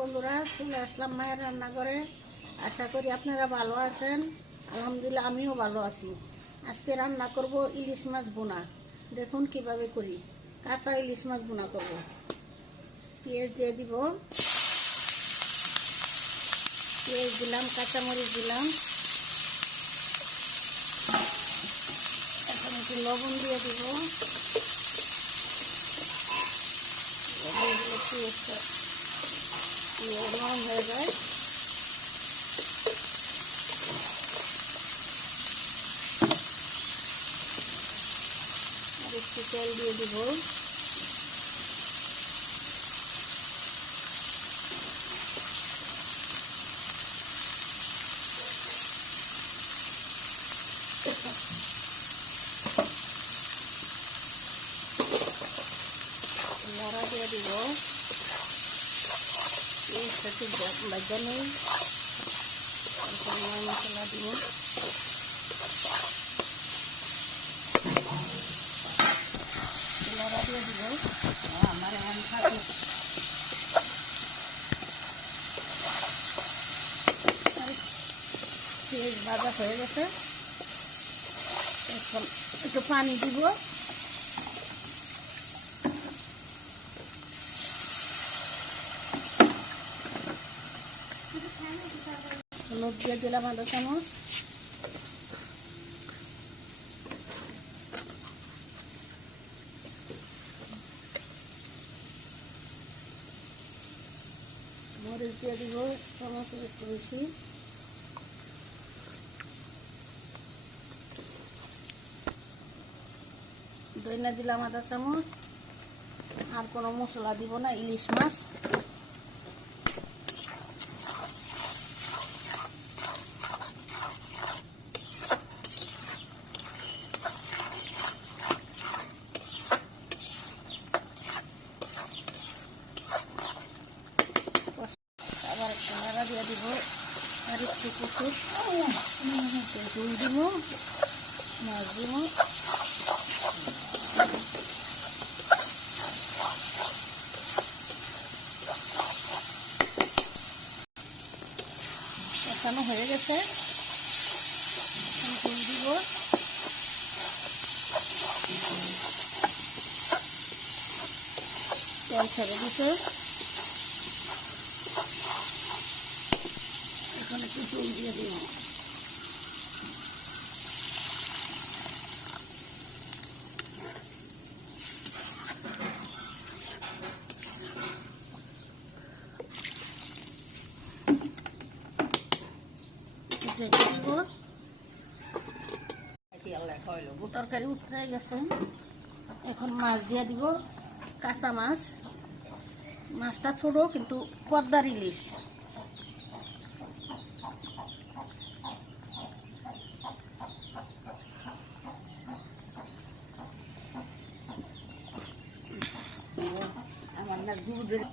বন্ধুরা, চলে আসলাম মায়ের রান্নাঘরে। আশা করি আপনারা ভালো আছেন। আলহামদুলিল্লাহ, আমিও ভালো আছি। আজকে রান্না করব ইলিশ মাছ বোনা। দেখুন কিভাবে করি। কাঁচা ইলিশ মাছ বোনা করব। পেঁয়াজ দিয়ে দিব, পেঁয়াজ দিলাম, কাঁচামরিচ দিলাম, এখন একটু লবণ দিয়ে দিব। লবণ দিলে পেঁয়াজটা নরম হয়ে যায়। আর একটু তেল দিয়ে দিব। নাড়া দিয়ে দিব। পেঁয়াজটাকে ভাজা নেই, মশলা দিব। নাড়া দিয়ে দিব। আমার পেঁয়াজ ভাজা হয়ে গেছে। এখন একটু পানি দিব। হলুদ দিয়ে দিলাম আধা চামচ। মরিচ দিয়ে দিব চামচের একটু বেশি। ধনিয়া দিলাম আধা চামচ। আর কোনো মশলা দিব না, ইলিশ মাছ। আবার একটু নাড়া দিয়ে দিব। আর একটু কুচুর ঝুল দিব, মাছ দিব। কষানো হয়ে গেছে, ঝুল দিব। তেল ছেড়ে দিতে। এখন একটু ঝুল দিয়ে দিব। তরকারি উঠে গেছে। এখন মাছ দিয়ে দিব, কাঁচা মাছ। মাছটা ছোট কিন্তু পদ্মার ইলিশ। আমার না দুধের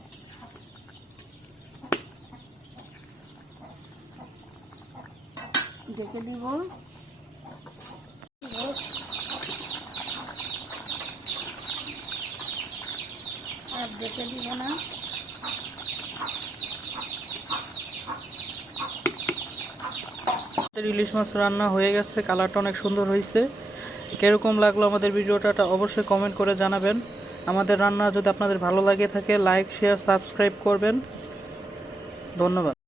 দেখে দিব। আর দেখে দিব না। ইলিশ মাছ রান্না হয়ে গেছে, কালারটা অনেক সুন্দর হয়েছে। কিরকম লাগলো আমাদের ভিডিওটা অবশ্যই কমেন্ট করে জানাবেন। আমাদের রান্না যদি আপনাদের ভালো লাগে থাকে, লাইক, শেয়ার, সাবস্ক্রাইব করবেন। ধন্যবাদ।